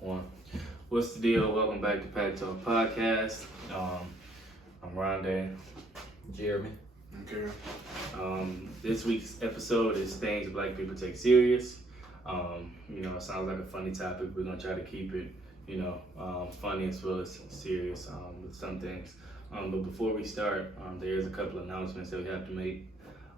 One. What's the deal? Welcome back to PackTalkPodcast. I'm Rondae. Jeremy. Okay. This week's episode is things Black people take serious. It sounds like a funny topic. We're gonna try to keep it, funny as well as serious with some things. But before we start, there is a couple announcements that we have to make.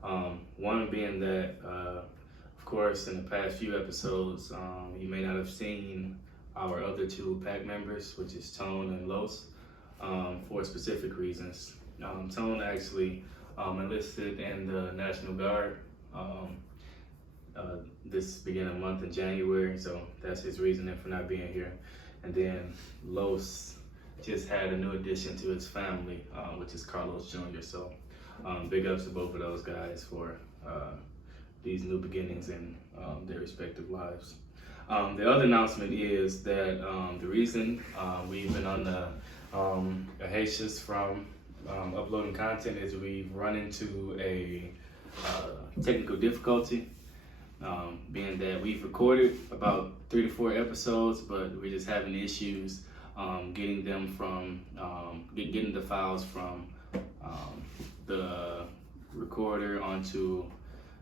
One being that, of course, in the past few episodes, you may not have seen our other two pack members, which is Tone and Los, for specific reasons. Tone actually enlisted in the National Guard this beginning of the month in January, so that's his reasoning for not being here. And then Los just had a new addition to his family, which is Carlos Jr. So big ups to both of those guys for these new beginnings in their respective lives. The other announcement is that the reason we've been on the hiatus from uploading content is we've run into a technical difficulty, being that we've recorded about 3 to 4 episodes, but we're just having issues getting them from getting the files from the recorder onto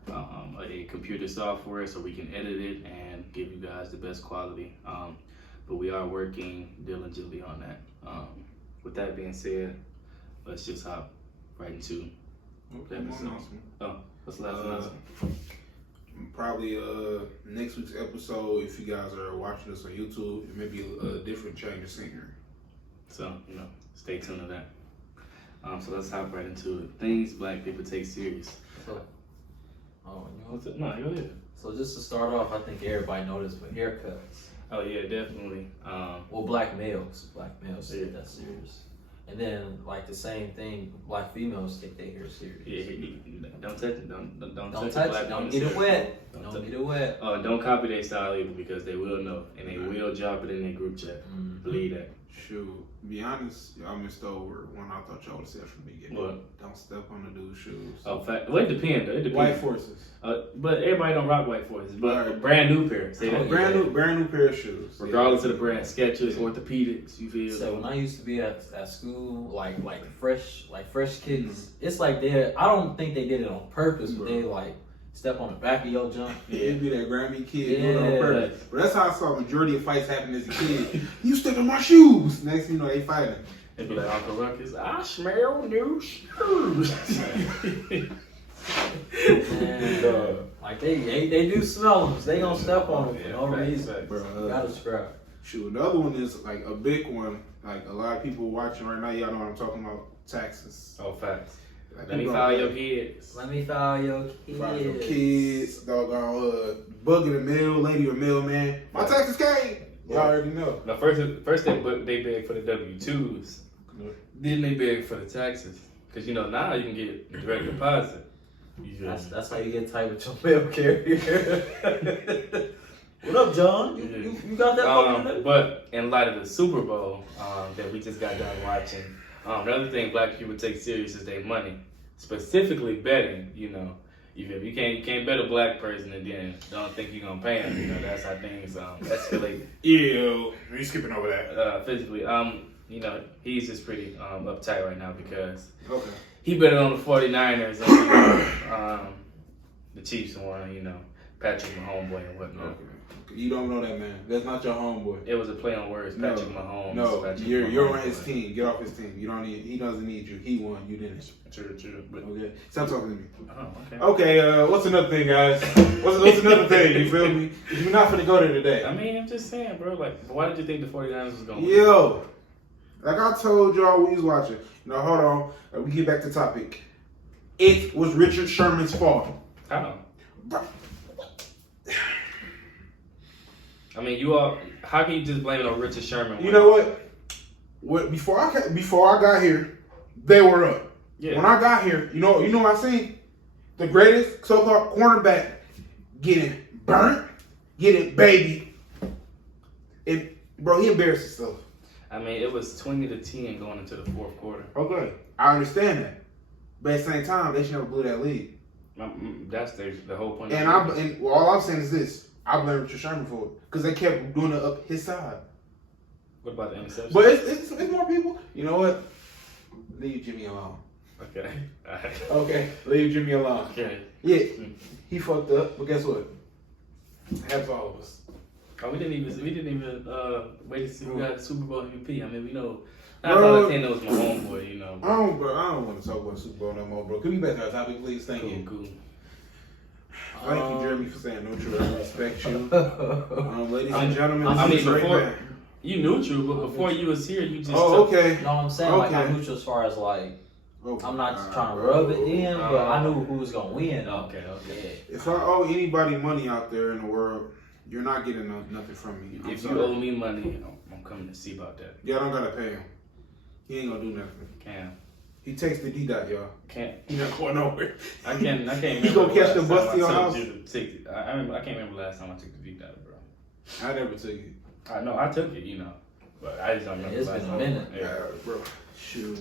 a computer software so we can edit it and give you guys the best quality. But we are working diligently on that. With that being said, let's just hop right into the episode. What's the last announcement? Probably next week's episode, if you guys are watching us on YouTube, it may be a different change of scenery. So, stay tuned to that. So let's hop right into it. Things Black people take serious. No, go ahead. So just to start off, I think everybody noticed, but haircuts. Oh yeah, definitely. Black males take that serious. And then, like the same thing, Black females take their hair serious. Yeah, don't touch it. Don't touch it. Don't get it wet. Don't get it wet. Don't copy their style either, because they will know and they will drop it in their group chat. Believe that. Shoot, be honest, y'all missed over one I thought y'all would have said from the beginning. What? Don't step on the dude's shoes. Oh, fact. Well, it depends. White forces. But everybody don't rock white forces. But brand new pair. Say that. Brand new pair of shoes. Regardless of the brand, Skechers, orthopedics. You feel? So when I used to be at school, like fresh kids, it's like I don't think they did it on purpose, but they like step on the back of your jump. Yeah, it'd be that Grammy kid doing it on purpose. But that's how I saw the majority of fights happen as a kid. You step on my shoes. Next thing you know, they fighting. They'd be like, Uncle Ruckus, I smell new shoes. Like they do smell them. So they gonna step on them for no reason. Bro, gotta scrap. Shoot, the other one is like a big one. Like a lot of people watching right now, y'all know what I'm talking about. Taxes. Oh, facts. Like, Let me file your kids. Let me file your kids. File your kids. Doggone bugging the mail lady or mailman. My taxes came. Y'all already know. Now, first they beg for the W-2s. Then they beg for the taxes. Because, now you can get direct deposit. That's how you get tight with your mail carrier. What up, John? You got that? But in light of the Super Bowl that we just got done watching, another thing Black people take serious is their money. Specifically betting, You can't bet a black person and then don't think you're gonna pay him. That's how things escalate. Yeah, you skipping over that. Physically, he's just pretty uptight right now because okay. He betted on the 49ers and the Chiefs won. Patrick Mahomes and whatnot. Okay. You don't know that man. That's not your homeboy. It was a play on words. Patrick Mahomes. No, Patrick you're Mahomes on his team. Get off his team. He doesn't need you. He won. You didn't. True. But okay, stop talking to me. Oh, okay. Okay. What's another thing, guys? What's another thing? You feel me? You're not gonna go there today. I mean, I'm just saying, bro. Like, why did you think the 49ers was gonna win? Yo, like I told y'all when we was watching. Hold on. We get back to topic. It was Richard Sherman's fault. How? Bro. I mean, how can you just blame it on Richard Sherman? You know what? Before I got here, they were up. Yeah. When I got here, you know what I seen? The greatest so-called cornerback getting burnt, getting baby. Bro, he embarrassed himself. I mean, it was 20-10 going into the fourth quarter. Okay, I understand that, but at the same time, they should never blew that lead. That's the whole point. And all I'm saying is this: I blame Richard Sherman for it because they kept doing it up his side. What about the interception? But it's more people. You know what? Leave Jimmy alone. Okay. Okay, leave Jimmy alone. Okay. Yeah, he fucked up, but guess what? Happens to all of us. Oh, we didn't even wait to see who got the Super Bowl MVP. I mean, we know. I Bro, thought Latino was my homeboy, you know. I don't want to talk about Super Bowl no more, bro. Can we back to our topic, please? Thank you. Cool. Thank you, Jeremy, for saying no truth. I respect you. Ladies and gentlemen, I mean, this is a great before man. you neutral, but before you was here, you just. Oh, okay. You know what I'm saying? Like, Okay. I'm neutral as far as, like, Oh, I'm not alright, trying to bro. rub it in, but I knew who was going to win, though. Okay. If I owe anybody money out there in the world, you're not getting nothing from me. I'm If sorry. you owe me money, I'm coming to see about that. Y'all don't gotta pay him. He ain't gonna do nothing. Can. He takes the D-Dot, y'all. Can't. He not going nowhere. I can't remember. He gonna catch the last bus time to your I took house? you to take it. I can't remember last time I took the deep dive, bro. I never took it. I know I took it, you know, but I just don't remember. It's last been a time. minute. Yeah. Bro, shoot.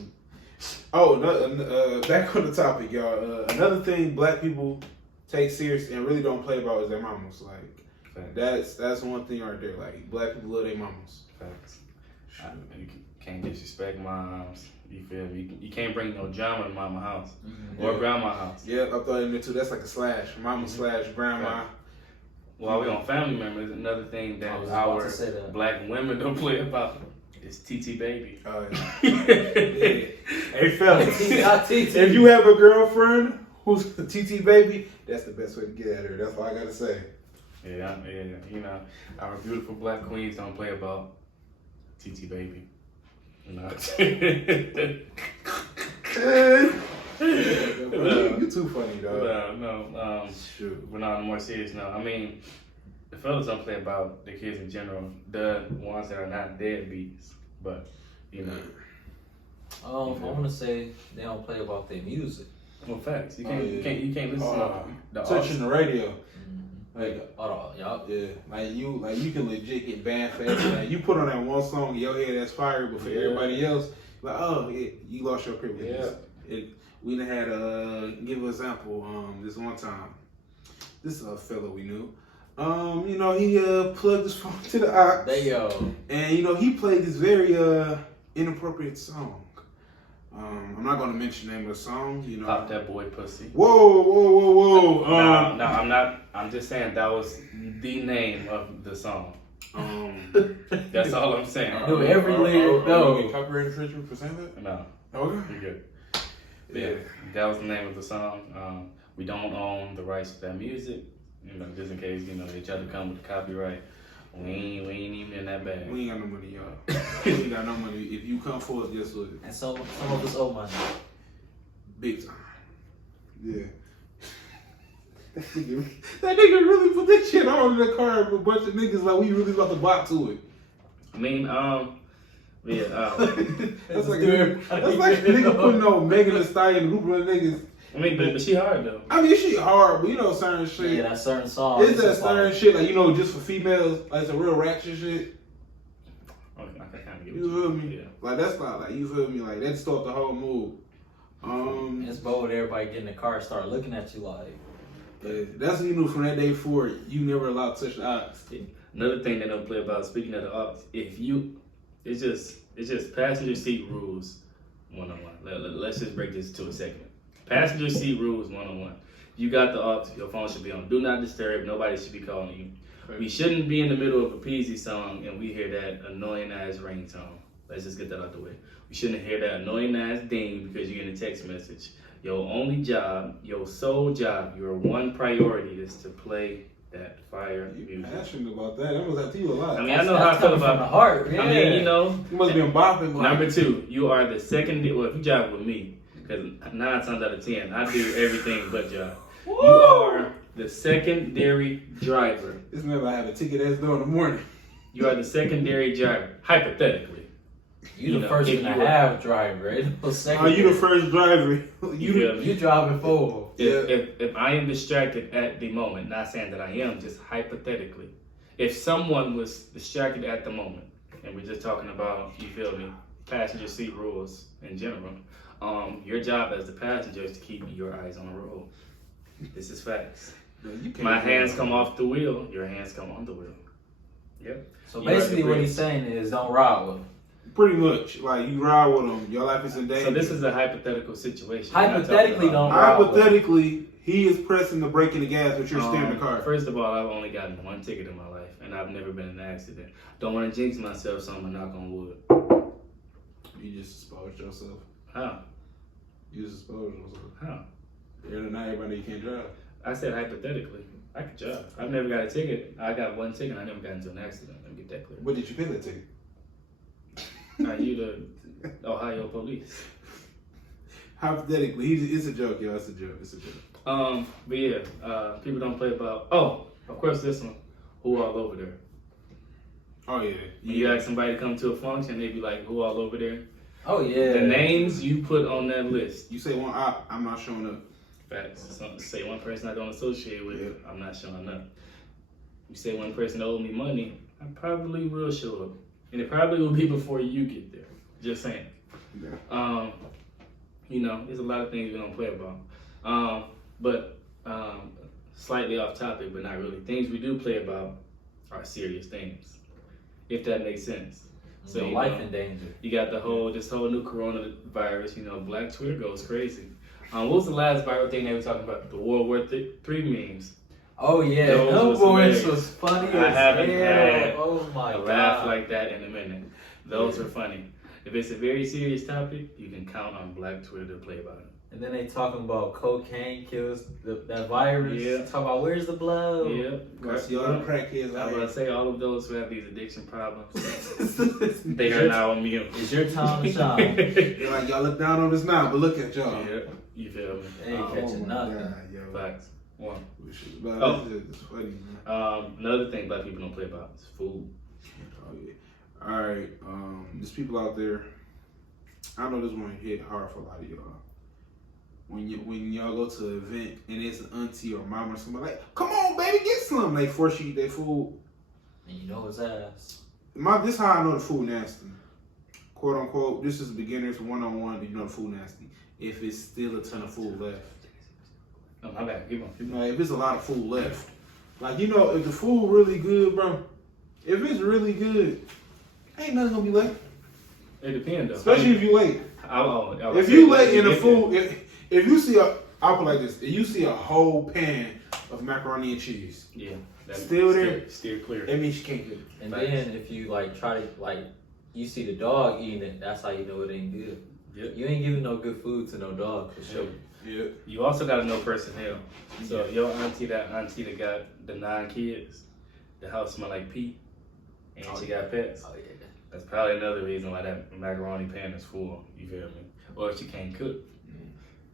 Oh, back on the topic, y'all. Another thing black people take serious and really don't play about is their mamas. Like, that's one thing right there. Like, black people love their mamas. Facts. You can't disrespect moms. You feel me? You can't bring no drama to mama house or Yeah. grandma house. Yeah, I thought in there too. That's like a slash. Mama slash grandma. Right. While we on family members, another thing that I was about our to say that. black women don't play about is TT baby. Oh, yeah. Hey, fellas. TT. If you have a girlfriend who's a TT baby, that's the best way to get at her. That's all I gotta say. Yeah, you know, our beautiful black queens don't play about TT baby. You know. You too funny, dog. No. Shoot. But on a more serious note, I mean, the fellas don't play about the kids in general. The ones that are not deadbeats, but you know. I want to say they don't play about their music. Well, facts. You Oh, can't. yeah. You can't listen to the Touching the radio. Like, y'all. Yeah, like you can legit get banned for everything. Like, you put on that one song in your head that's fire, but for everybody else, like, oh, yeah, you lost your privileges. Yeah. We done had give an example. This one time, this fellow we knew. You know, he plugged his phone to the aux, and you know he played this very inappropriate song. I'm not gonna mention the name of the song. You know, Pop that boy pussy. Whoa. No, I'm not. I'm just saying that was the name of the song. That's all I'm saying. Do every lyric. No. Copyright infringement for saying that? No, Okay. you're good. Yeah, that was the name of the song. We don't own the rights to that music. You know, just in case they try to come with the copyright. We ain't even in that bag. We ain't got no money, y'all. We ain't got no money. If you come for us, guess what? And some of us owe money. Big time. Yeah. That nigga really put that shit on in the car with a bunch of niggas like we really about to bop to it. I mean, yeah. That's like a nigga putting on Megan Thee Stallion, a group of niggas. I mean, but she hard though. I mean, she hard, but you know certain shit. Yeah, that certain song. It's that certain shit, like, you know, just for females, like it's a real ratchet shit. Okay, I can kind of get You feel me? Yeah. Like, that's not, like, you feel me? Like, that start the whole move. It's bold. Everybody get in the car and start looking at you like. That's what you knew from that day forward. You never allowed to touch the ox. Another thing they don't play about, speaking of the ops, it's just passenger seat rules 101. Let's just break this to a segment. Passenger seat rules 101. You got the ops, your phone should be on do not disturb. Nobody should be calling you. Right. We shouldn't be in the middle of a Peasy song and we hear that annoying ass ringtone. Let's just get that out the way. We shouldn't hear that annoying ass ding because you're getting a text message. Your only job, your sole job, your one priority is to play that fire You music. passionate about that. That was up to you a lot. I mean, I know how I feel about the heart. Yeah. I mean, you know. You must have been bopping. Like, Number two, you are the second. Well, if you drive with me, because 9 times out of 10, I do everything but drive. You are the secondary driver. this man might have a ticket that's due in the morning. You are the secondary driver, hypothetically. You the first and a half driver. Ain't no second. You the first driver. You driving forward. If I am distracted at the moment, not saying that I am, just hypothetically, if someone was distracted at the moment, and we're just talking about, you feel me, passenger seat rules in general, your job as the passenger is to keep your eyes on the road. This is facts. My hands come off the wheel, your hands come on the wheel. Yep. So basically what he's saying is don't ride with him. Pretty much. Like, you ride with him, your life is in danger. So this is a hypothetical situation. Hypothetically, don't ride with him. Hypothetically, he is pressing the brake and the gas, but you're steering the car. First of all, I've only gotten one ticket in my life, and I've never been in an accident. Don't want to jinx myself, so I'm going to knock on wood. You just exposed yourself. How? You just exposed yourself. How? Not everybody can't drive. I said hypothetically. I could drive. I've never got a ticket. I got one ticket. I never got into an accident. Let me get that clear. What did you pay that ticket? Are you the Ohio police? Hypothetically, it's a joke, y'all. It's a joke. It's a joke. But yeah, people don't play about. Oh, of course, this one. Who all over there? Oh yeah. When you ask somebody to come to a function, they be like, "Who all over there?" Oh yeah. The names you put on that list. You say one, I'm not showing up. Facts. Say one person I don't associate with, I'm not showing up. You say one person owed me money, I probably will show up. And it probably will be before you get there. Just saying. Yeah. You know, there's a lot of things we don't play about. But slightly off topic, but not really. Things we do play about are serious things. If that makes sense. So life in danger. You got this whole new coronavirus, you know, Black Twitter goes crazy. What was the last viral thing they were talking about? The World War III memes. Oh yeah, those boys was funny. I haven't had a laugh like that in a minute. Those were funny. If it's a very serious topic, you can count on Black Twitter to play about it. And then they talking about cocaine kills that virus. Yeah. Talking about where's the blood. Yeah. See all the crackheads I out was here. to say all of those who have these addiction problems, they are now immune. It's your time to shine. They're like, y'all look down on us now, but look at y'all. Yeah, you feel me? They ain't catching nothing. God, yo. Facts. One. It's funny, man. Another thing Black people don't play about is food. Oh yeah. All right. There's people out there. I know this one hit hard for a lot of y'all. When y'all go to an event and it's an auntie or mom or somebody like, come on, baby, get some. They force you to eat their food. And you know his ass. This is how I know the food nasty. Quote unquote, this is beginners one-on-one, you know the food nasty. If it's still a ton of food left. Oh, my bad. Keep on. Like, if it's a lot of food left. Like, you know, if the food really good, bro, if it's really good, ain't nothing gonna be left. It depends, though. Especially if you late. If you you late in the food, if you see I'll put it like this, if you see a whole pan of macaroni and cheese, yeah, that's still there, steer clear. that means you can't get it. And then if you try to you see the dog eating it, that's how you know it ain't good. Yep. You ain't giving no good food to no dog for sure. Yeah. You also got to know personnel. So your auntie that got the 9 kids, the house smell like pee, and she got pets. Oh yeah. That's probably another reason why that macaroni pan is full. You feel me? Or if she can't cook.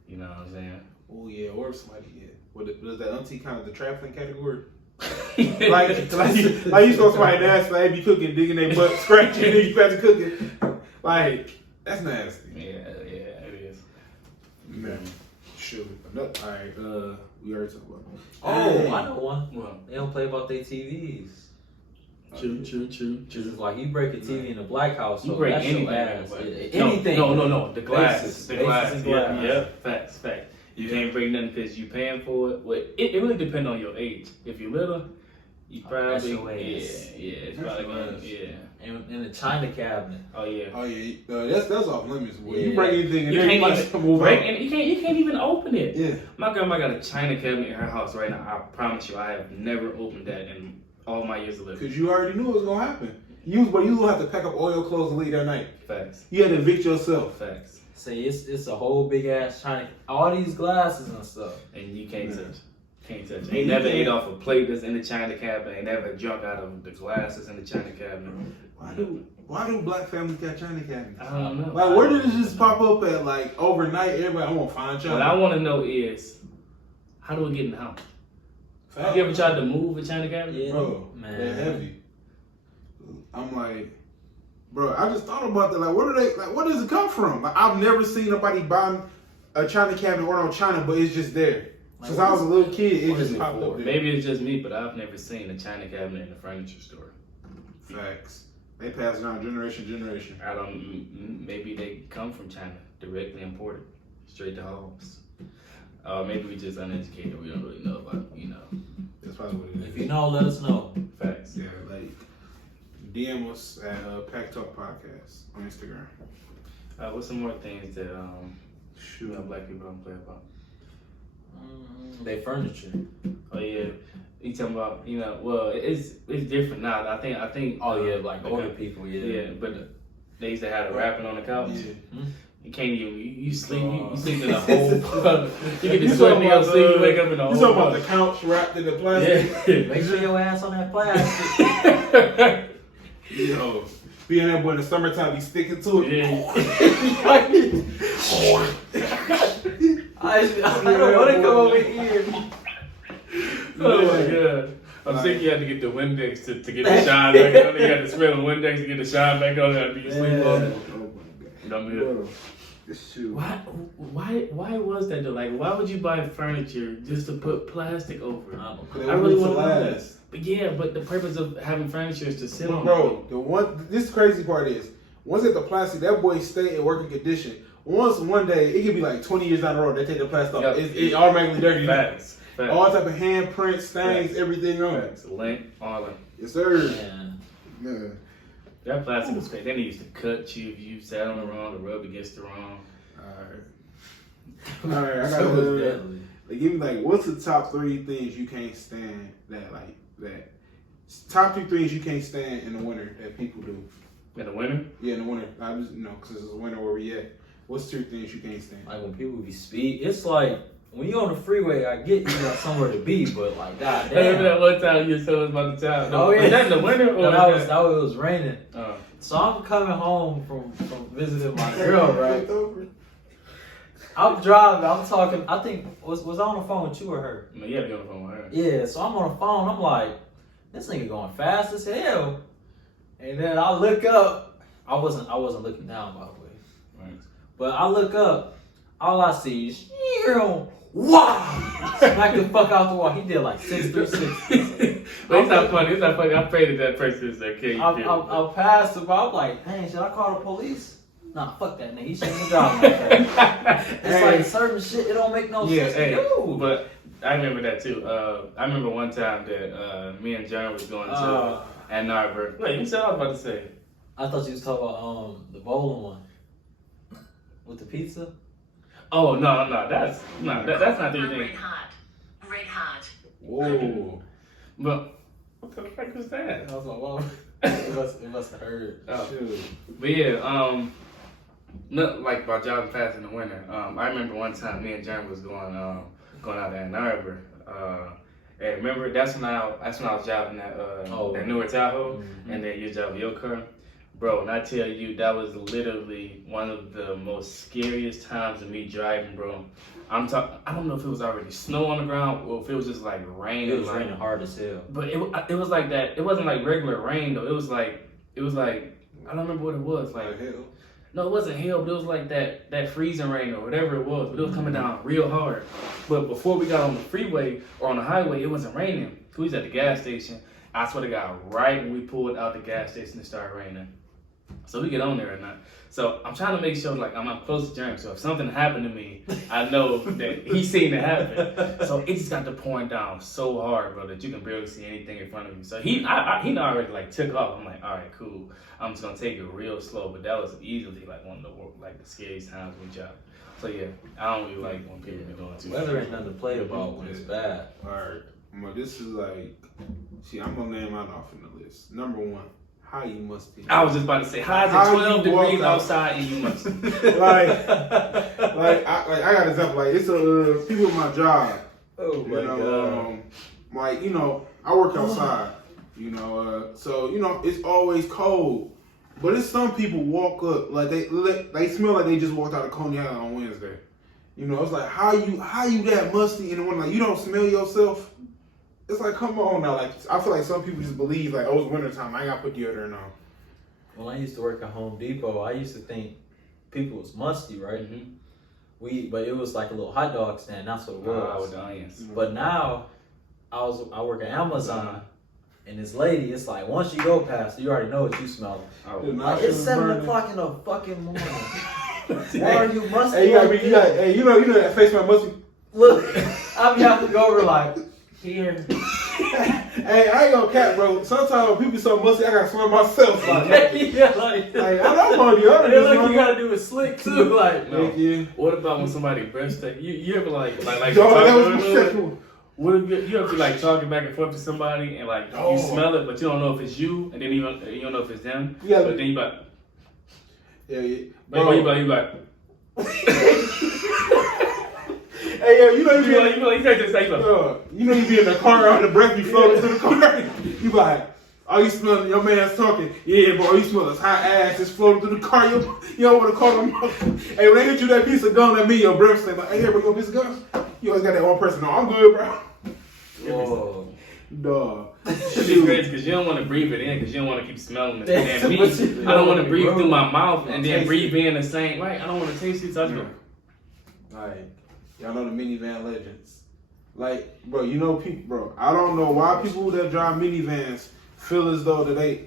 You know what I'm saying? Oh yeah, or if somebody was that auntie kind of the traveling category? like you saw somebody dance, like they be cooking, digging their butt, scratching, and you got to cooking. Like, that's nasty. Yeah, it is. Man. Sure. Alright, we already talked about that. Oh, I know one. Well, They don't play about their TVs. true. It's like you break a TV in a black house, You so break that's anything. your ass. But- Anything. No. The glass. Bases. The Bases glass. and Yeah, glass. yeah. Facts. You can't break nothing because you paying for it. Well, it really depends on your age. If you're little, you probably that's your ass. It's probably gonna In the China cabinet. Oh yeah. Oh yeah, that's off limits. Boy. Yeah. You break anything and You then can't you even move break, out. and you can't even open it. Yeah. My grandma got a china cabinet in her house right now. I promise you, I have never opened that in all my years of living. Because you already knew it was gonna happen. You gonna have to pack up oil clothes and leave that night. Facts. You had to evict yourself. Facts. Say it's a whole big ass China. All these glasses and stuff. And you can't touch. Can't touch. Yeah, Ain't never you ate can't. off a plate that's in the china cabinet. Ain't never drunk out of the glasses in the china cabinet. Why do black families got China cabinets? I don't know. Like, where did it just pop up at? Like, overnight, everybody, I want to find China. What I want to know is, how do it get in the house? Fact. You ever tried to move a china cabinet? Yeah. Bro, Man. they're heavy. I'm like, bro, I just thought about that. Like, where does it come from? Like, I've never seen nobody buy a China cabinet or no China, but it's just there. Like, Since I was a little kid, it what is just it popped for? up there. Maybe it's just me, but I've never seen a china cabinet in a furniture store. Facts. They pass down generation to generation. I don't. Maybe they come from China, directly imported, straight to homes. Maybe we just uneducated. We don't really know about, That's probably what it is. If you know, let us know. facts. Yeah, like DM us at PackTalkPodcast on Instagram. What's some more things that Shoot. black people don't play about? They furniture. Oh yeah, you talking about well it's different now. I think Oh yeah, like older people. yeah, but they used to have the rapping on the couch. Yeah. You can't even you sleep you sleep in a whole you get You this sweat in talking your about sleep, you wake up in a whole You talking about the couch wrapped in the plastic? yeah. Make sure your ass on that plastic. Yo, being that boy in the summertime, be sticking to it. I don't want to come over here. Oh my god. I'm thinking you had to get the Windex to get the shine back on. You had to spray the Windex to get the shine back on. You had to be asleep on it. Oh my Don't be god. Shoot. Why was that though? Like, why would you buy furniture just to put plastic over it? They I really want want to to know that. last. But yeah, but the purpose of having furniture is to sit on. Bro, this crazy part is, once at the plastic, that boy stay in working condition. One day, it could be like 20 years down the road, they take the plastic off. Yep. It automatically dirty. Facts. All type of handprints, stains, Facts. everything on it. Facts. Link, all that. Yes, sir. Yeah. Yeah. That plastic was crazy. They used to cut you if you sat on the wrong, or rub against the wrong. All right, I So gotta deadly. give me what's the top 3 things you can't stand that top 3 things you can't stand in the winter that people do? In the winter? Yeah, in the winter. I just because it's winter where we at. What's 2 things you can't stand? Like when people be speed, it's like when you on the freeway, I get you got somewhere to be, but like I remember that goddamn. one time you told us about the time. Oh, yeah. Was that in the winter or That was raining. Oh. So I'm coming home from visiting my girl, right? I'm driving. I'm talking. I think was I on the phone with you or her? No, you have to be on the phone with her. Yeah. So I'm on the phone. I'm like, this nigga going fast as hell. And then I look up. I wasn't looking down, by the way. Right. But I look up. All I see is wow. Smack the fuck out the wall. He did like 6'3", 6'6". But it's not funny. It's not funny. I prayed that person is okay. I passed him. I'm like, dang, should I call the police? Nah, fuck that nigga. He shouldn't have driven like that. It's like certain shit. It don't make no sense to do. But I remember that too. I remember one time that me and John was going to Ann Arbor. Wait, you said what I was about to say. I thought you was talking about the bowling one with the pizza. Oh no, that's not the thing. Red hot. Whoa. But what the fuck was that? I was like, well, it must have heard. Oh. Shoot. But yeah, not like about jogging fast in the winter. I remember one time me and John was going out to Ann Arbor. And remember that's when I was driving that newer Tahoe, and then you drive your car. Bro, and I tell you, that was literally one of the most scariest times of me driving, bro. I don't know if it was already snow on the ground or if it was just like rain. It was raining hard as hell. But it was like that. It wasn't like regular rain though. It was like I don't remember what it was. Like Hell. no, it wasn't hail, but it was like that freezing rain or whatever it was. But it was coming down real hard. But before we got on the freeway or on the highway, it wasn't raining. We was at the gas station. I swear to God, right when we pulled out the gas station, it started raining. So we get on there or not. So I'm trying to make sure like I'm close to Jeremy. So if something happened to me, I know that he's seen it happen. So it just got to pouring down so hard, bro, that you can barely see anything in front of you. So he already like took off. I'm like, all right, cool. I'm just gonna take it real slow. But that was easily like one of the scariest times we job. So yeah, I don't really like when people be doing too. Weather ain't nothing to play about when it's bad. Alright. Well, this is like, see, I'm gonna name mine off in the list. Number 1, how you must be. I was just about to say, how is it 12 degrees outside and you must I got an example. Like it's people at my job. Oh my god. Like I work outside. So it's always cold. But it's some people walk up like they smell like they just walked out of Coney Island on Wednesday. It's like how you that musty in the winter? Like you don't smell yourself. It's like come on now. Like I feel like some people just believe like it's wintertime. I ain't gotta put deodorant on. When I used to work at Home Depot, I used to think people was musty, right? Mm-hmm. But it was like a little hot dog stand. That's what it was. with the onions. But now I work at Amazon. And this lady, it's like once you go past, you already know what you smell. Like, it's 7 o'clock in the fucking morning. Why are you musty? Hey, you know that face man musty. Look, I be having to go over like here. Hey, I ain't gonna cap, bro. Sometimes when people so musty, I gotta smell myself. Like I don't want to And then look, you gotta do it slick too. Like, No. Yeah. What about when somebody breath stink? You ever like Dog, that was my second one. what if you ever be like talking back and forth to somebody and like you smell it, but you don't know if it's you, and then you don't know if it's them. Yeah. But then you like, Yeah. you like. Hey, yo, you know You can't just say like. you know you be in the car on the breath, you floating to the car. You be like, oh, you smell your man's talking. Yeah, bro, you smell his hot ass. It's floating through the car. You don't want to call him. Hey, when they hit you that piece of gum, that mean your breath stink. Like, hey, here, bro, you a piece of gum? You always got that one person. No, I'm good, bro. whoa. Dog. It'd be crazy because you don't want to breathe it in because you don't want to keep smelling it. And me, I don't want to breathe through my mouth and then breathe in the same. Right? I don't want to taste it. So I just go. Like, y'all know the minivan legends. Like, bro, you know people, bro. I don't know why people that drive minivans feel as though that they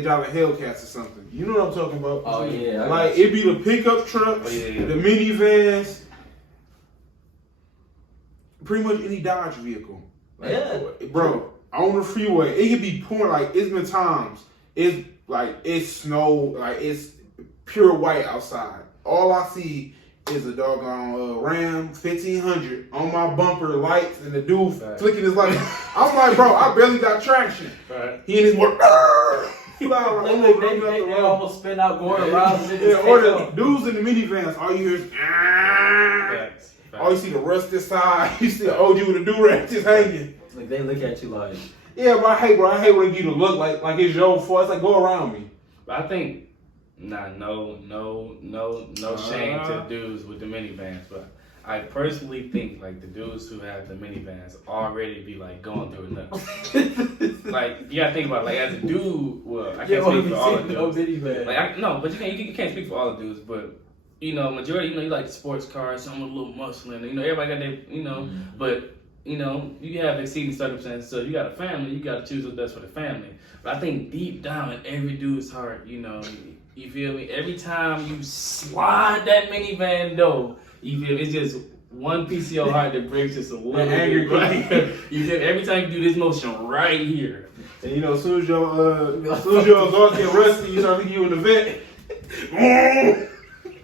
drive a Hellcat or something. You know what I'm talking about? Oh yeah. Like it be the pickup trucks, the minivans, pretty much any Dodge vehicle. Like, Yeah. bro, on the freeway, it could be pouring. Like it's been times, it's snow, like it's pure white outside. All I see is a doggone Ram 1500 on my bumper lights and the dude flicking his light. I'm like, bro, I barely got traction. Right. He and his work. They almost spin out going around. Or the dudes in the minivans, all you hear is Facts. all you see the rusted side. You see an OG with a do-rag just hanging. Like they look at you like, Yeah, but I hate when you to look like it's your fault. It's like, go around me. But I think, no shame to the dudes with the minivans, but I personally think like the dudes who have the minivans already be like going through enough. Like you gotta think about it, like as a dude, well I can't speak for all the dudes. Like but you can't speak for all the dudes, but you know majority you like sports cars, some with a little muscle in it. You know everybody got their but you have exceeding circumstances, so you got a family, you gotta choose what's best for the family. But I think deep down in every dude's heart, you feel me? Every time you slide that minivan door, you feel it's just one piece of your heart that breaks just a little bit. Right? You feel every time you do this motion right here. And as soon as your exhaust get rusty, you start thinking you in the vet.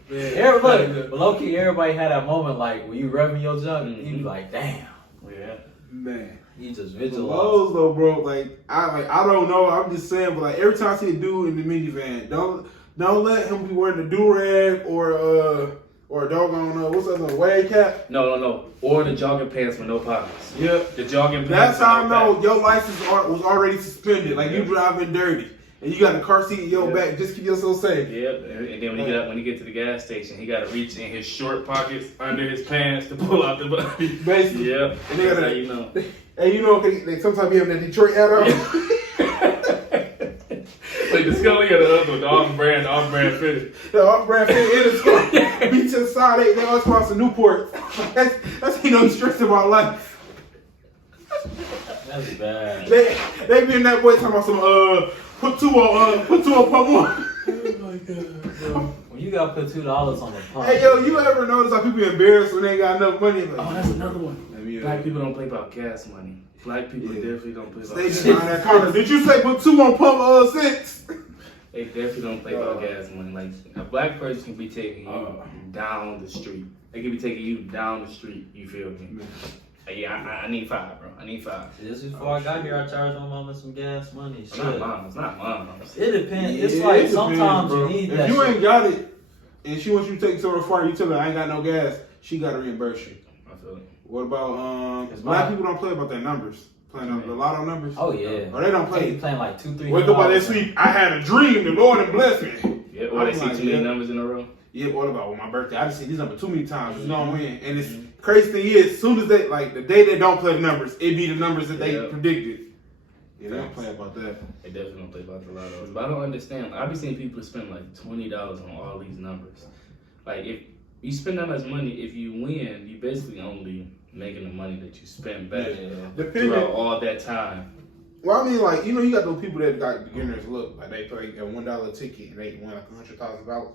But low key, everybody had that moment like when you revving your junk, you be like, damn. Yeah. Man. You just Those visualize. though, bro. I don't know. I'm just saying, but like every time I see a dude in the minivan, don't let him be wearing the do-rag or a doggone what's that other wag cap? No. Or the jogging pants with no pockets. Yep. The jogging pants. That's how I with know no your license was already suspended. Like you driving dirty and you got a car seat in your back. Just keep yourself safe. Yep. And then when he get to the gas station, he got to reach in his short pockets under his pants to pull out the button. Basically. Yep. And they That's gotta, how you know. And they sometimes be having that Detroit hat on. Like the Scully or the other one, the off-brand fitted. The off-brand fit in the store. Be to the side, they all sponsor Newport. That's stress about life. That's bad. They be in that boy talking about some put two on pump one. Oh my god, bro. When you gotta put $2 on the pump. Hey yo, you ever notice how people embarrassed when they ain't got enough money? Like, Oh, that's another one. yeah. Black people don't play about gas money. Black people definitely don't play about They gas just behind that corner. Did you say put 2 on pump 6? They definitely don't play about gas money. Like a black person can be taking you down the street. They can be taking you down the street. You feel me? Yeah, I need 5, bro. I need 5. Just before I got here, I charged my mama some gas money. It's not mom's. It depends. Yeah, It's like it depends, sometimes bro. you need if that. you shit. ain't got it, and she wants you to take it to her far, you tell her I ain't got no gas. She got to reimburse you. I feel it. What about It's black my- people don't play about their numbers? Playing on the lotto numbers? Oh yeah. Or they don't They play. be playing like $200-300. Wake up out that sleep. I had a dream. The Lord had blessed me. Yeah, or they I'm see like, too many yeah. numbers in a row. Yeah, what about my birthday? I just see these numbers too many times. It's gonna win. And it's crazy thing is, as soon as they the day they don't play the numbers, it be the numbers that they predicted. Yeah, they don't play about that. They definitely don't play about the lottos. But I don't understand. I be seeing people spend like $20 on all these numbers. Like if you spend that much money, if you win, you basically only making the money that you spend back throughout all that time. Well, I mean, like, you got those people that got beginners look, like they play a $1 ticket and they win like $100,000.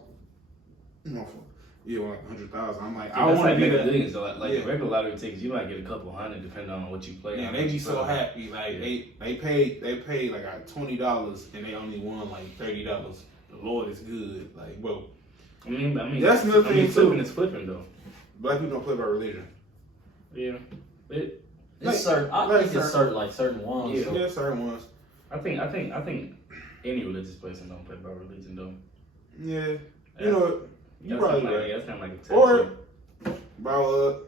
Yeah, like 100,000. I'm like, Yeah, I that's want to like be Mega that. Millions. So like Yeah. the regular lottery tickets, you might get a couple hundred depending on what you play. Yeah, they be so happy. Like Yeah. they paid like $20 and they only won like $30. The Lord is good. Like, bro. I mean, That's another thing too. flipping is flipping though. Black people don't play by religion. Yeah, It's Like- certain. I like think it's certain ones. Yeah. So. Yeah, certain ones. I think any religious person don't play by religion though. Yeah. You know what? You That's probably kinda like, right. yeah, that's kind of like a Or tattoo. about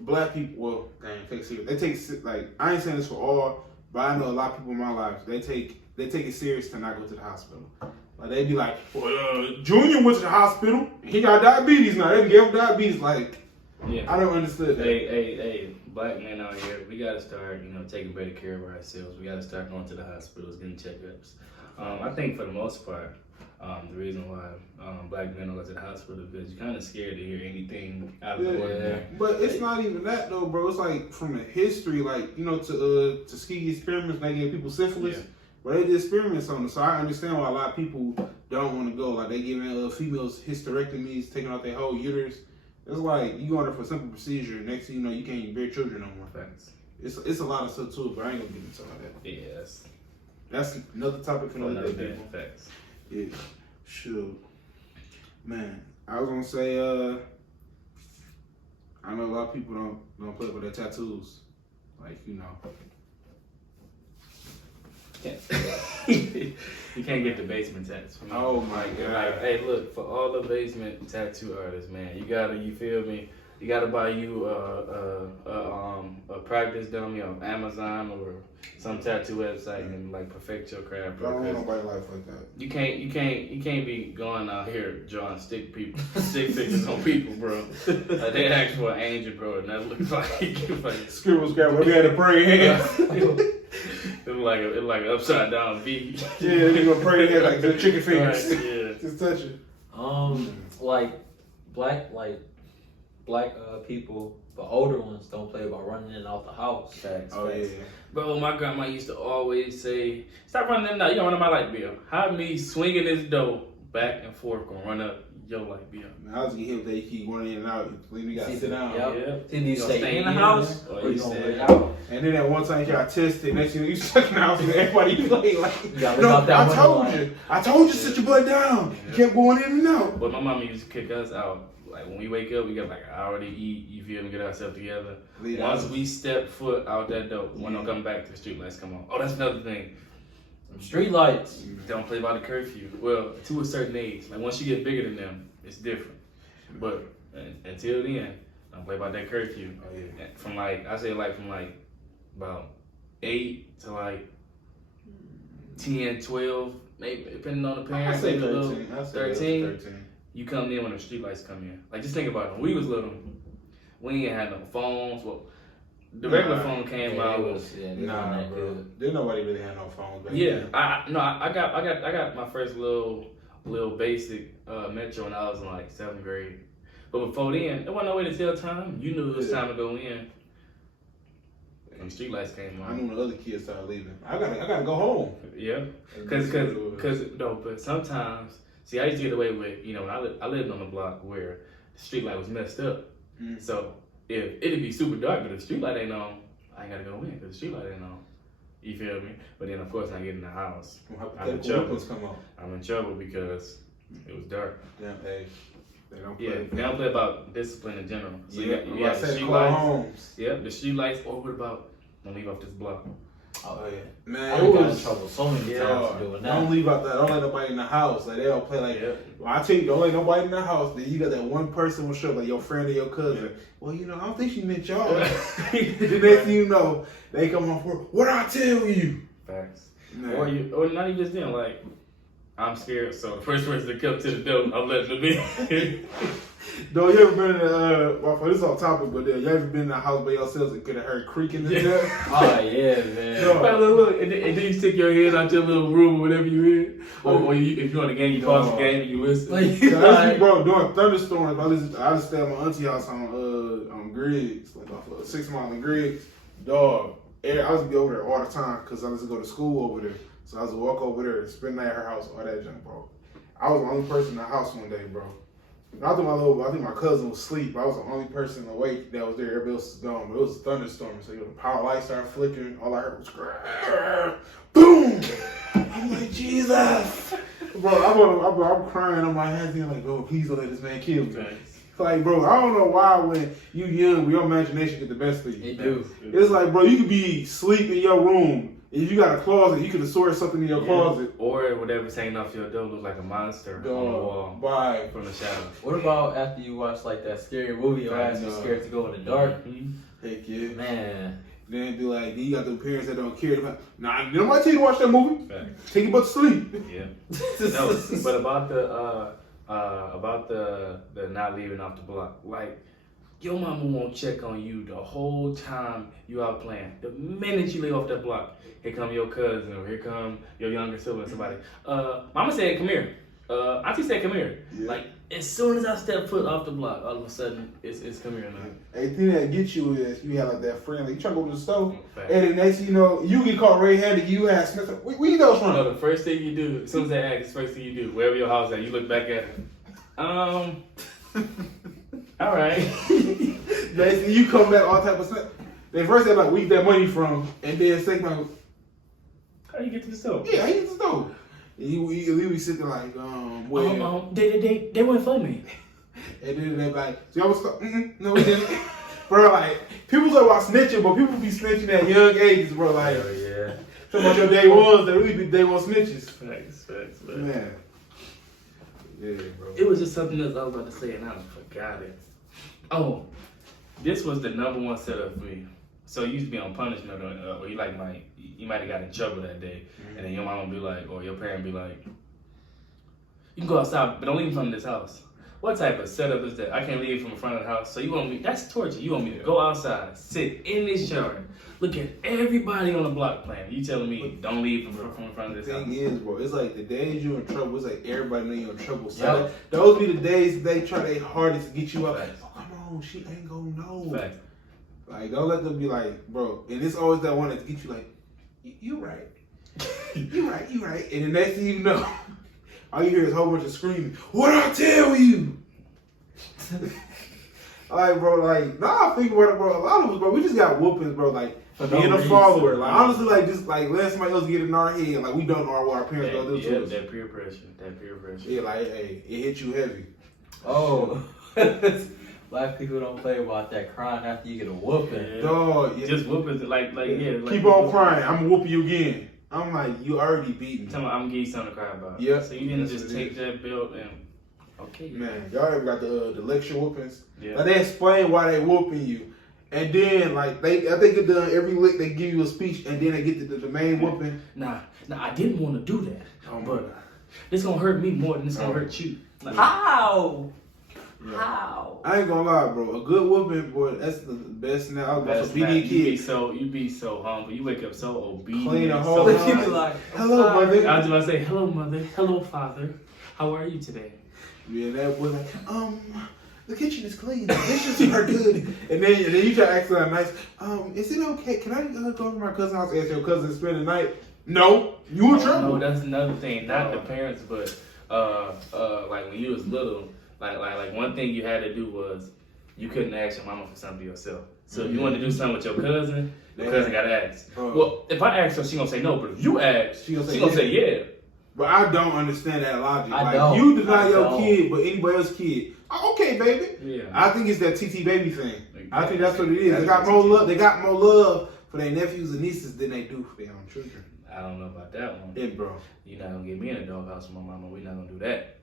black people. Well, dang, take it serious. They take it like I ain't saying this for all, but I know a lot of people in my life. They take it serious to not go to the hospital. Like they be like, well, Junior went to the hospital. He got diabetes now. They gave him diabetes. Like, Yeah. I don't understand that. Hey, black men out here, we gotta start, taking better care of ourselves. We gotta start going to the hospitals, getting checkups. I think for the most part, the reason why black men don't go to the hospital is because you're kind of scared to hear anything out of the ordinary. But it's not even that though, bro. It's like from the history, like to Tuskegee experiments, they gave people syphilis. Yeah. But they did experiments on it, so I understand why a lot of people don't want to go. Like they giving females hysterectomies, taking out their whole uterus. It's like you going there for a simple procedure. Next thing you know, you can't even bear children no more. Facts. It's a lot of stuff to it, but I ain't gonna get into all that. Yeah, That's another topic for another day. people. Facts. Yeah, shoot, man. I was gonna say, I know a lot of people don't play with their tattoos, like You can't get the basement tats. Oh my god! Like, hey, look, for all the basement tattoo artists, man, you feel me? You gotta buy you a practice dummy on Amazon or some tattoo website and like perfect your craft. I don't want nobody life like that. You can't be going out here drawing stick figures on people, bro. Like they asked for an angel, bro, and that looks like Scribble scrabble. We had to pray hands. It was like an upside down V. Yeah, you gonna pray hands like the chicken fingers. Right, yeah. Just touch it. Like black people, the older ones don't play about running in and out the house. Facts. Oh yeah. Bro, my grandma used to always say, "Stop running in and out. You gonna run up my light bill." How me swinging this dough back and forth gonna run up your light bill? Man, I was getting hit with that. You keep going in and out. You gotta sit down. Yep. Yeah. Either you You gonna stay in the house or or you you gonna stay lay out. And then at one time you got tested. Next thing you stuck in the house and everybody play like, You gotta no, look out that I window told like- you. I told you to sit your butt down. You kept going in and out. But my mama used to kick us out. Like when we wake up, we got like an hour to eat. You feel me? Get ourselves together. Once we step foot out that door, when I'm coming back, the street lights come on. Oh, that's another thing. Street lights. Don't play by the curfew. Well, to a certain age. Like once you get bigger than them, it's different. But until then, don't play by that curfew. Oh yeah. From about 8 to like 10, 12, maybe depending on the I parents. say maybe a little 13. I say 13. 13. You come in when the street lights come in. Like just think about it. When we was little, we ain't had no phones. Well, the regular phone came out. Nah, bro. Didn't nobody really have no phones back Yeah, then. I got my first little basic Metro when I was in like 7th grade. But before then, there wasn't no way to tell time. You knew it was time to go in. When street lights came I on. knew when the other kids started leaving. I gotta go home. Yeah, cause sometimes see I used to get away with when I lived on the block where the street light was messed up. Mm. So if it'd be super dark, but if the street light ain't on, I ain't gotta go in because the street light ain't on. You feel me? But then of course I get in the house. I'm in trouble. Come on. I'm in trouble because it was dark. Damn, hey. They don't Yeah, play. they don't play about discipline in general. So you I'm got about to the say street call lights. homes. Yep, the street lights. Or what about don't leave off this block? Oh yeah. Man, I it got in was. trouble so many times for doing that. Don't leave out that. Don't let nobody in the house. Like they don't play like. Yeah. Well, I tell you, don't let nobody in the house. Then you got that one person will show up, like your friend or your cousin. Well, I don't think she meant y'all. The next thing you know, they come on for what I tell you. Facts. Man. Or not even just then. Like I'm scared, so the first person to come to the door, I'm letting them in. Though you ever been in well, this is off topic, but you ever been in a house by yourself and could have heard creaking and stuff? Oh yeah, man. No. Right, look, and then you stick your head out your little room or whatever you in. Or if you're on the game, you pause the game and you listen. Like, Bro, during thunderstorms, I just stay at my auntie house on Griggs, like off of 6 Mile and Griggs. Dog, I was be over there all the time because I used to go to school over there. So I was to walk over there, spend the night at her house, all that junk, bro. I was the only person in the house one day, bro. I think my cousin was asleep. I was the only person awake that was there. Everybody else was gone. But it was a thunderstorm, so the power lights started flickering. All I heard was boom. I'm like, Jesus, bro. I'm crying on my hands. I'm like, bro, please don't let this man kill me. Thanks. Like, bro, I don't know why when you young, your imagination get the best of you. It do. It's like, bro, you could be asleep in your room. If you got a closet, you could have stored something in your closet. Or whatever's hanging off your door looks like a monster on the wall. Bye. From the shadow. What about after you watch like that scary movie, your ass is scared to go in the dark? Heck yeah. Man. Then do like, you got the parents that don't care about. Nah, nobody tell you to watch that movie. Facts. Take your butt to sleep. Yeah. No, but about the not leaving off the block, like your mama won't check on you the whole time you out playing. The minute you leave off that block, here come your cousin or here come your younger sibling, somebody. Mama said, come here. Auntie said, come here. Yeah. Like, as soon as I step foot off the block, all of a sudden, it's come here now. Hey, the thing that gets you is you have like that friend, like you try to go to the store, Fact. and then next thing you know, you get caught red-handed, you ask Smith, where you go from? No, the first thing you do, as soon as they ask, the first thing you do, wherever your house at, you look back at it. All right. Next thing you come back all type of stuff. They first say like, where you get that money from? And then second like, How you get to the store? yeah, I get the store. And you literally sit there like, well. They went for me. And then they're like, so y'all was no, we didn't. Bro, like, people talk about snitching, but people be snitching at young ages, bro. Like, Yeah. talking about your day ones, they really be day one snitches. Facts. Man. Yeah, bro. It was just something else I was about to say and I forgot it. Oh, this was the number one setup for me. So you used to be on punishment or you might have got in trouble that day. And then your mom would be like, or your parent be like, you can go outside, but don't leave from this house. What type of setup is that? I can't leave from the front of the house. So you want me, that's torture. You want me to go outside, sit in this yard, look at everybody on the block playing. You telling me don't leave from the front of this house. The thing is, bro, it's like the days you're in trouble, it's like everybody know you're in trouble. So Yep. those be the days they try their hardest to get you up. Facts. Oh, come on, she ain't gonna know. Facts. Like, don't let them be like, bro. And it's always that one that get you like, you right. You right. And the next thing you know, all you hear is a whole bunch of screaming. What'd I tell you? Like, bro, like, now I think about it, bro. A lot of us, bro, we just got whoopings, bro. Like, being a follower. Like, honestly, like, just like letting somebody else get in our head. Like, we don't know what our parents go do to us. That peer pressure. Yeah, like, hey, it hit you heavy. Oh. Black people don't play about that crying after you get a whooping. Yeah. Dog, yeah. Just whooping, like. Keep on crying. I'm gonna whoop you again. I'm like, you already beat me. Tell me, I'm gonna give you something to cry about. Yeah. So you didn't That's just what it take that belt and okay. Man, y'all ever got the lecture whoopings? Yeah. Like, they explain why they whooping you. And then, like, I think it done every lick, they give you a speech, and then they get to the main whooping. Nah, I didn't want to do that. Oh, my but God. this gonna hurt me more than it's gonna hurt you. Like, How? Yeah. How? I ain't gonna lie, bro. A good whooping, boy, that's the best now. I was about to be you kids. be so humble. You wake up so obedient. Clean the so whole You house. be like, Hello, mother. I was about to say, hello, mother. Hello, father. How are you today? Yeah, that boy like, the kitchen is clean. The dishes are good. And then you try to ask her nice. Is it okay? Can I go to my cousin's house and ask your cousin to spend the night? No, you in trouble. No, that's another thing. Not the parents, but like when you was little, like one thing you had to do was you couldn't ask your mama for something yourself. So if you wanted to do something with your cousin, your cousin got to ask. Well, if I ask her, she gonna say no. But if you ask, she gonna say yeah. But I don't understand that logic. I Like, don't. you deny I your don't. kid, but anybody else's kid. Oh, okay, baby. Yeah. I think it's that TT baby thing. I think that's what it is. That's They got what more TT love. They got more love for their nephews and nieces than they do for their own children. I don't know about that one. Yeah, bro. You're not gonna get me in a doghouse with my mama. We're not gonna do that.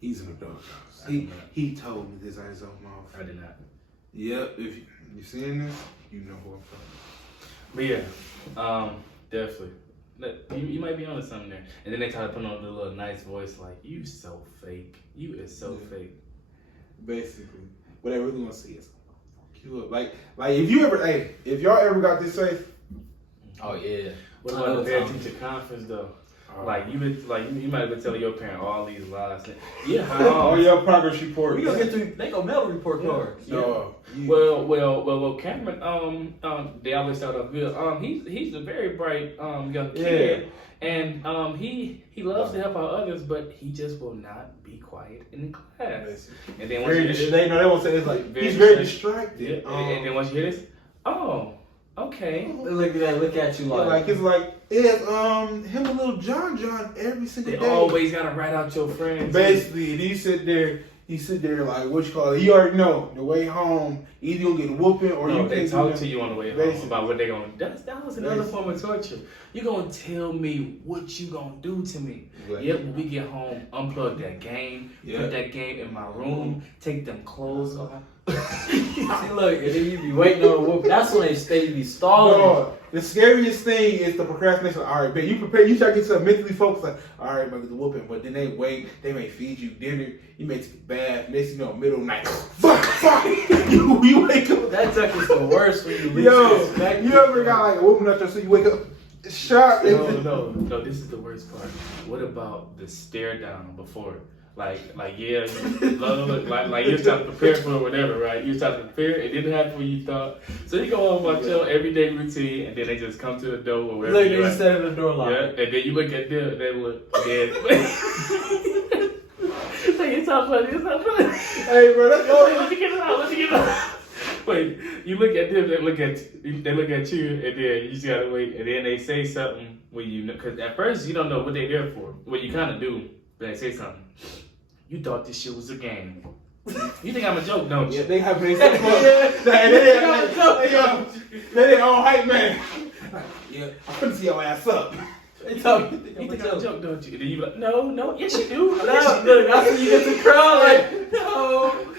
He's in a doghouse. I don't know. He told me this out of his own mouth. I did not. Yep. If you seeing this, you know who I'm from. But yeah, definitely. You might be onto something there. And then they try to put on the little nice voice like, you so fake. You is so fake. Basically, what they really want to see is you up. Like if y'all ever got this safe. oh yeah. What about the parent teacher conference though? Like you might have been telling your parent all these lies. Yeah, all your progress report. We gonna get through. They gonna mail report cards. Yeah. Well, Cameron, they always start off good. He's a very bright young kid, and he loves to help out others, but he just will not be quiet in the class. And then they won't say it's like he's very distracted. Yeah. And then once you hear this, oh, okay. Look at you like it's like it's him and little John every single day. They always gotta write out your friends. Basically, and he sit there like what you call it. You already know the way home. Either you gonna get a whooping or they talk to you on the way home about what they gonna. That was another form of torture. You gonna tell me what you gonna do to me? Right. Yep. When we get home, unplug that game. Yeah. Put that game in my room. Take them clothes off. See, look, and then you be waiting on the whoop. That's when they be stalling. No, the scariest thing is the procrastination. All right, man, you prepare. You try to get yourself mentally focused. Like, all right, man, get the whooping. But then they wait. They may feed you dinner. You may take a bath. Next thing you know, middle of the night. Fuck. You wake up. That tuck is the worst when you least expect. You ever got like a whooping up there so you wake up sharp? No. This is the worst part. What about the stare down before? Like yeah, like you're trying to prepare for it, whatever, right? You're trying to prepare, it didn't happen when you thought. So you go on about your everyday routine, and then they just come to the door or wherever. Look, they stand at the door lock. Yeah, and then you look at them, they look dead. It's not funny. Hey, bro, that's all. Let me get it out. Wait, you look at them, they look at you, and then you just gotta wait, and then they say something when you know, because at first you don't know what they're there for. Well, you kind of do, but they say something. You thought this shit was a game. You think I'm a joke, don't you? Yeah, they have been they own hype man. Yeah, I'm gonna see your ass up. They talk. You think I'm a joke, don't you? And then you be like, no, yes you do. No, that's when you get the crowd like,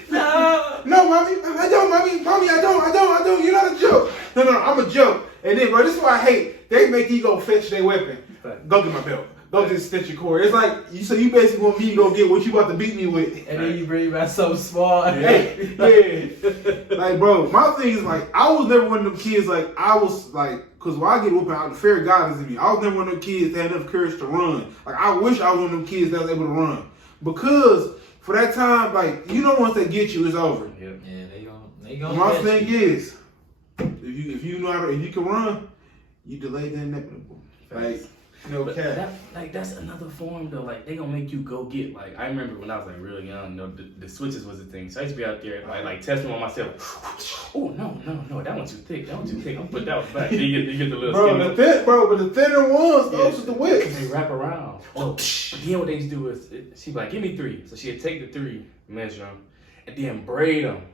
No, mommy, I don't, mommy, I don't. You're not a joke. No, I'm a joke. And then, bro, this is what I hate. They make you go fetch their weapon. Go get my belt. Go get the stitch your cord. It's like so you basically want me to go get what you about to beat me with. And then you bring back something small. Hey, yeah. Like, bro, my thing is like I was never one of them kids like I was like because when I get whooping out, the fear of God is in me. I was never one of them kids that had enough courage to run. Like I wish I was one of them kids that was able to run because for that time, like you know, once they get you, it's over. Yeah, they gonna. My thing is, if you can run, you delay the inevitable. Like. No cap. That's another form though. Like they gonna make you go get. Like I remember when I was like really young. The switches was a thing. So I used to be out there like testing on myself. Oh no, that one's too thick. I'm gonna put that one back. You get the little. But the thinner ones, those are the whips. They wrap around. Oh, then what they used to do is she'd be like, give me 3. So she'd take the 3, measure them, and then braid them.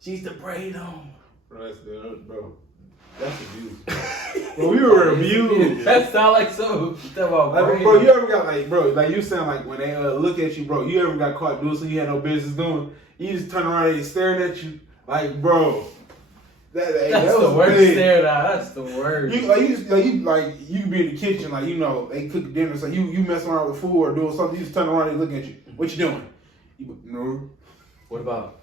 She used to braid them. Bro. That's abuse. Bro, we were abused. That sound like so. Bro, you ever got like you sound like when they look at you, bro. You ever got caught doing something you had no business doing? You just turn around and they staring at you, like, bro. That's the worst stare down. That's the worst. You can be in the kitchen, like you know they cook dinner, so you messing around with food or doing something. You just turn around and look at you. What you doing? No. What about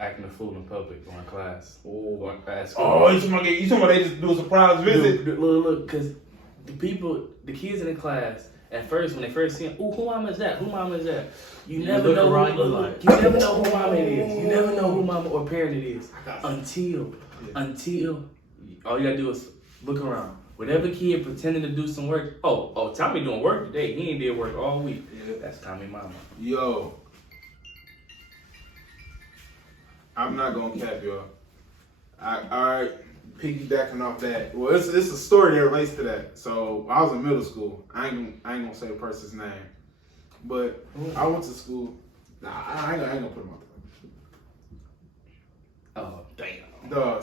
acting a fool in public or in class or at school? Oh, you talking about they just do a surprise visit? Look, because the kids in the class, at first, when they first see him, who mama is that? You never know you never know who mama it is. You never know who mama or parent it is until all you gotta do is look around. Whatever kid pretending to do some work, oh, Tommy doing work today. He ain't did work all week. Yeah. That's Tommy mama. Yo. I'm not gonna cap y'all. Alright, piggybacking off that. Well, it's a story that relates to that. So I was in middle school. I ain't gonna say the person's name, but I went to school. Nah, I ain't gonna put him out there. Oh damn. Duh.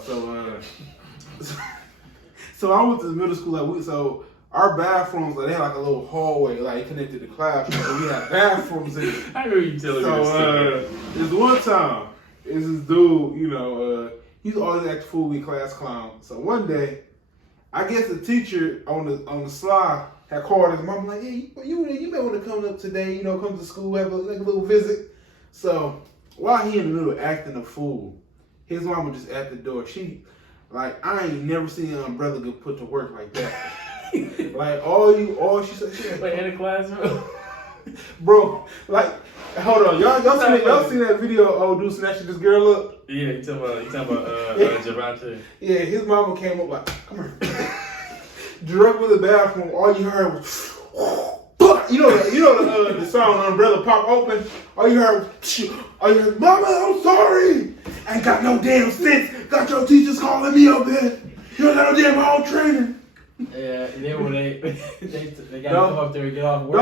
So I went to the middle school. So our bathrooms, like, they had like a little hallway, like connected to classroom. So we had bathrooms in it. I heard you telling me this story. This one time. Is this dude, he's always act fool with class clown. So one day, I guess the teacher on the slide had called his mom like, hey, you may want to come up today, come to school, have a little visit. So while he in the middle of acting a fool, his mama just at the door. She, like, I ain't never seen an umbrella get put to work like that. Like all she said. Wait, in the classroom. Bro, like, hold on, y'all seen that video of old dude snatching this girl up? Yeah, you talking about Javante. Yeah, his mama came up like, come here. Drunk with the bathroom, all you heard was, you know the song Umbrella Pop Open? All you heard was, Mama, I'm sorry. I ain't got no damn sense. Got your teachers calling me up here. You don't got no damn home training. Yeah, and then when they got to come up there and get off work.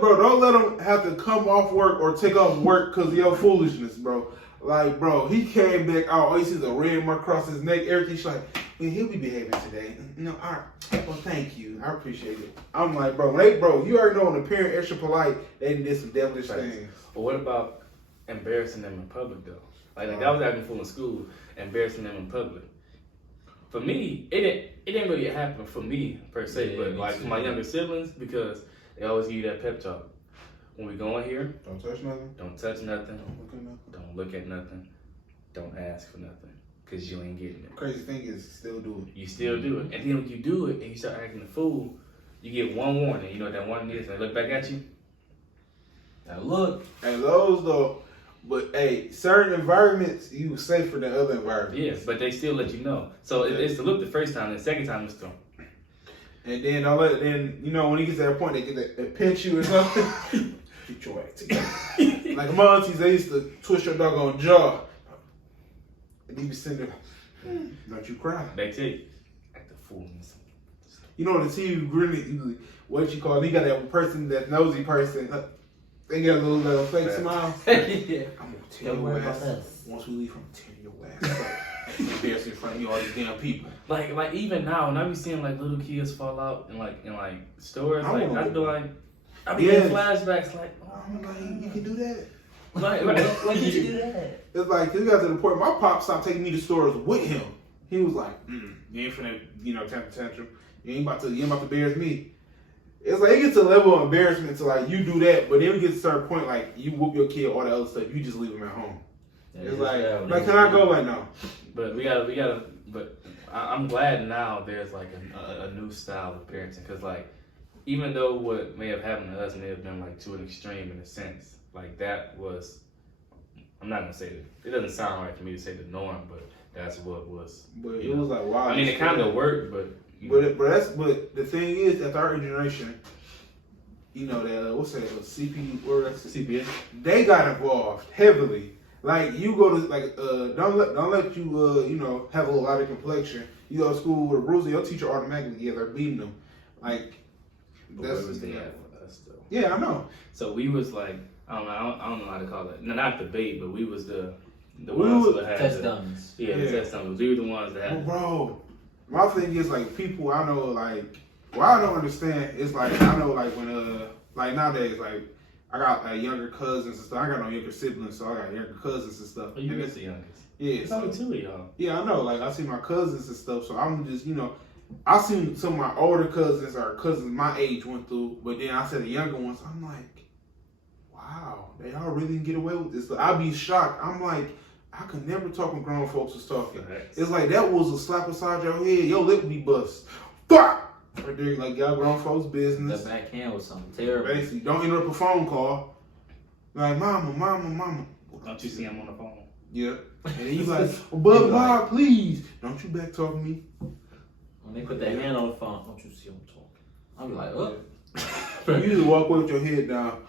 Don't let them have to come off work or take off work because of your foolishness, bro. Like, bro, he came back out. All he sees a red mark across his neck. Everything. She's like, man, he'll be behaving today. No, all right. Well, thank you. I appreciate it. I'm like, bro, you already know when the parent extra polite, they did some devilish things. But what about embarrassing them in public, though? Like I was acting fool in school, embarrassing them in public. For me, it didn't really happen for me per se, but like for my younger siblings, because they always give you that pep talk. When we go in here, Don't touch nothing. don't touch nothing. Don't look at nothing. Don't look at nothing. Don't ask for nothing, because you ain't getting it. Crazy thing is, still do it. You still do it. And then when you do it and you start acting a fool, you get one warning. You know what that warning is? They look back at you. Now look. Hey, those though, but hey, certain environments, you safer than other environments. Yes, but they still let you know. So it's to look the first time, and the second time it's to. And then when he gets to that point, they pinch you or something. Get your act together. Like my aunties, they used to twist your doggone jaw. And he be sitting there, don't you cry. They take act the fool. You know, the TV grinning, what you call it? You got that person, that nosy person. They got a little fake smile. Yeah. I'm gonna tell your ass. Once we leave, I'm gonna tell your ass. Embarrassing in front of you, all these damn people. Like even now, when I be seeing like little kids fall out in stores, I be getting flashbacks like, I'm like, you can do that. When did you do that? It's like, it got to the point, my pop stopped taking me to stores with him. He was like, you ain't finna, temper tantrum. You ain't about to embarrass me. It's like, it gets to a level of embarrassment to like, you do that, but then it gets to a certain point, like, you whoop your kid, all that other stuff, you just leave him at home. Yeah, it's like, can I go? Like, no. But we gotta, but I'm glad now there's like a new style of parenting, because like, even though what may have happened to us may have been like to an extreme in a sense, like that was, I'm not gonna say it doesn't sound right for me to say the norm, but that's what was. But it was like, wow. I mean, it kind of worked, but. But the thing is, at our generation, that what's that? CP or that's CPS. They got involved heavily. Like you go to don't let you have a little out of complexion. You go to school with a bruiser, your teacher automatically they're beating them. Like that's what was they had for us though. Yeah, I know. So we was like, I don't know how to call it. No, not debate, but we was the ones that had test dummies. Yeah, the test dummies. We were the ones that had. Bro, my thing is like people I know like what I don't understand is like I know like when like nowadays like I got like younger cousins and stuff. I got no younger siblings, so I got younger cousins and stuff. Oh, you is the youngest. Yeah, it's only two of y'all. Yeah, I know. Like I see my cousins and stuff, so I'm just I seen some of my older cousins or cousins my age went through, but then I said the younger ones. I'm like, wow, they all really get away with this. So I'd be shocked. I'm like, I could never talk when grown folks was talking. It's like that was a slap aside your head. Your lip be bust. Fuck! Right there, like y'all grown folks' business. The backhand was something terrible. Basically, don't interrupt a phone call. Like, mama. Don't you see him on the phone? Yeah. And then you like, but Bob, please, don't you back talk me. When they put their hand on the phone, don't you see them talking? I'll be like, You just walk away with your head down.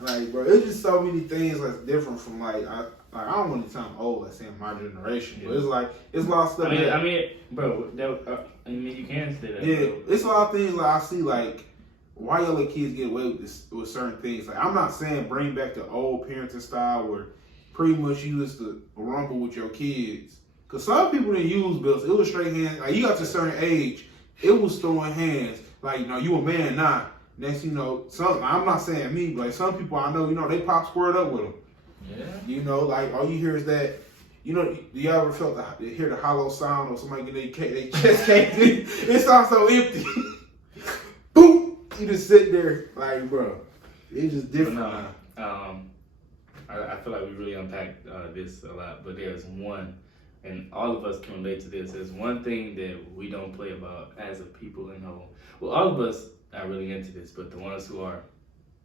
Like, bro, it's just so many things that's different from like I don't want to sound old, like saying my generation, but it's like it's a lot of stuff. I mean, bro, you can say that. Yeah, bro. it's a lot of things like I see like why y'all let kids get away with this with certain things. Like I'm not saying bring back the old parenting style where pretty much you used to rumble with your kids. Cause some people didn't use belts. It was straight hands. Like you got to a certain age, it was throwing hands. Like you a man now. Next, some I'm not saying me, but like some people I know, they pop squared up with them. Yeah. Like all you hear is that. Do you ever hear the hollow sound of somebody getting their chest caved in? It sounds so empty. Boom! You just sit there like, bro. It's just different now. I feel like we really unpacked this a lot, but there's one and all of us can relate to this. There's one thing that we don't play about as a people in whole. Well, all of us are really into this, but the ones who are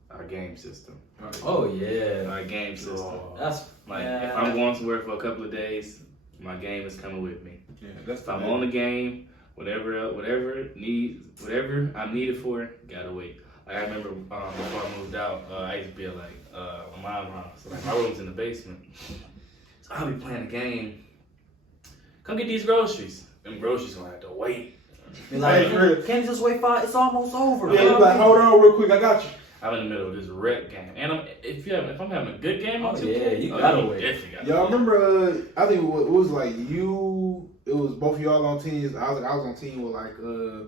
our game system. Oh yeah, Our game system. that's Like if I'm going to work for a couple of days, my game is coming with me. Yeah, that's If I'm on the game, whatever I'm needed for, gotta wait. Like I remember before I moved out, I used to be at my mom's house. So like my room's in the basement. So I'll be playing a game. Come get these groceries. Them groceries gonna have to wait. Like, can't you just wait 5? It's almost over. Yeah, you like, hold on real quick, I got you. I'm in the middle of this rep game, and if I'm having a good game on 2K, yeah, you gotta wait. Definitely gotta Y'all wait. remember? I think it was like you. It was both of y'all on teams. I was on team with like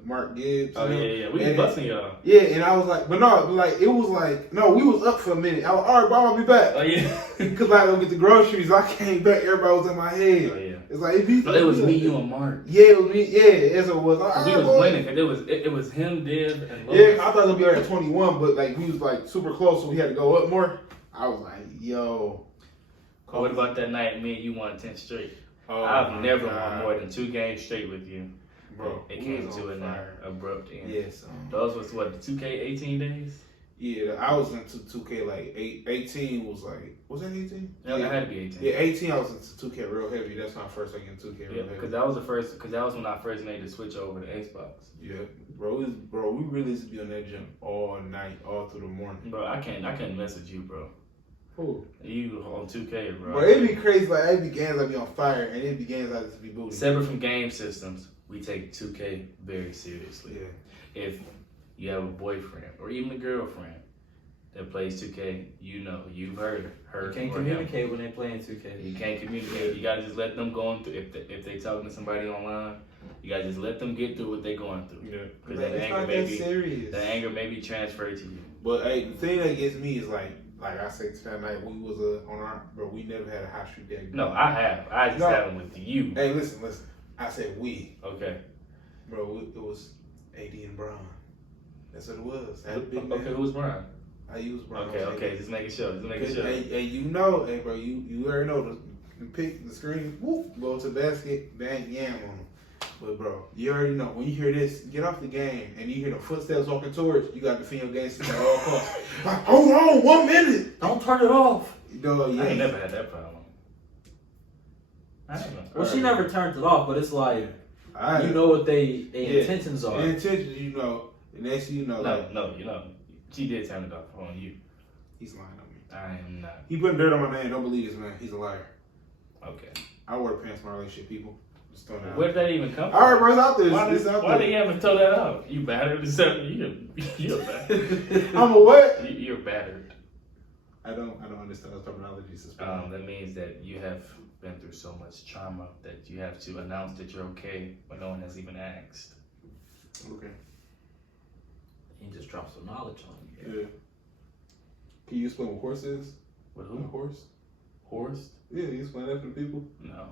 Mark Gibbs. Oh yeah, we was And- busting y'all. Yeah, and I was like, but no, like it was like no, we was up for a minute. I was all right, bro, I'll be back. Oh yeah. Because I go get the groceries. I came back. Everybody was in my head. Oh yeah. It's like it was me, you, and Mark. Yeah, it was me. Yeah, as it was. Like, We was winning, and it was him, Div, and Lois. Yeah, I thought it was gonna be like at 21, but like we was like super close, so we had to go up more. I was like, yo. Oh, what about that night me and you won 10 straight? Oh, I've never God. won more than 2 games straight with you. Bro, It we came was to on an fire. abrupt end. Yes. Those was what, the 2K 18 days? Yeah, I was into 2K like 18 was like, was that 18? No, it had to be 18. Yeah, 18 I was into 2K real heavy. That's my first like in 2K real Yeah, heavy. because that was when I first made the switch over to Xbox. Yeah, bro, we really used to be on that gym all night, all through the morning. Bro, I couldn't mess with you, bro. Who? You on 2K, bro. Bro, it'd be crazy. Like it'd be games I'd be on fire, and it'd be games I'd just be booting. Separate from game systems, we take 2K very seriously. Yeah. If you have a boyfriend or even a girlfriend that plays 2K, you've heard her. You can't or communicate when they playing 2K. him. You can't communicate. You gotta just let them go on through. If they talking to somebody online, you gotta just let them get through what they going through. Yeah. Because Man, that it's anger not may that be serious. the anger may be transferred to you. But hey, the thing that gets me is like I said that night we was on our, bro. We never had a hot streak that. No, I have. I just have them with you. Hey, listen. I said we, Okay. bro. It was AD and Brown. That's what it was. Had a big Okay, man. who's Brian? I used Brown. Okay. Just making sure. Hey, you know, hey, bro. You already know the pick the screen. Whoop, go to the basket, bang, yam on them. But bro, you already know when you hear this, get off the game, and you hear the footsteps walking towards you, got to defend your game system at all costs. Like, hold on, 1 minute. Don't turn it off. Dog, yeah. I ain't never had that problem. I don't know. Well, she never turned it off, but it's like Alright. you know what they Yeah. intentions are. The intentions, you know, and next thing you know, like, No, she did turn it off on you. he's lying on me. I am not. He putting dirt on my name. Don't believe this man. He's a liar. Okay. I wear pants in my relationship, people. Just throwing that out. Where did that even come from? All right, bro, it's out there. Why It's out did there. you ever throw that out? You battered or something? You're battered. I'm a what? You're battered. I don't understand those terminologies. That means that you have been through so much trauma that you have to announce that you're okay when no one has even asked. Okay. He just dropped some knowledge on you. Yeah. Can you explain what horse is? With A who? horse? Horse? Yeah, you explain that to the people? No.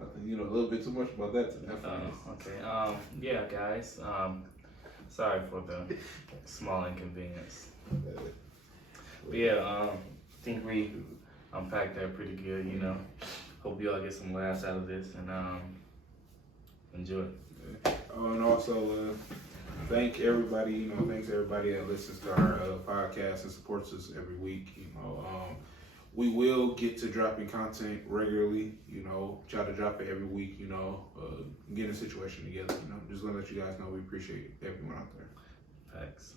I think you know a little bit too much about that to that. Okay. Yeah, guys. Sorry for the small inconvenience. But yeah, I think we unpacked that pretty good, you know. Hope you all get some laughs out of this and enjoy it. And also, thanks everybody that listens to our podcast and supports us every week. You know, we will get to dropping content regularly. You know, try to drop it every week. You know, getting a situation together. You know, just gonna let you guys know we appreciate everyone out there. Thanks.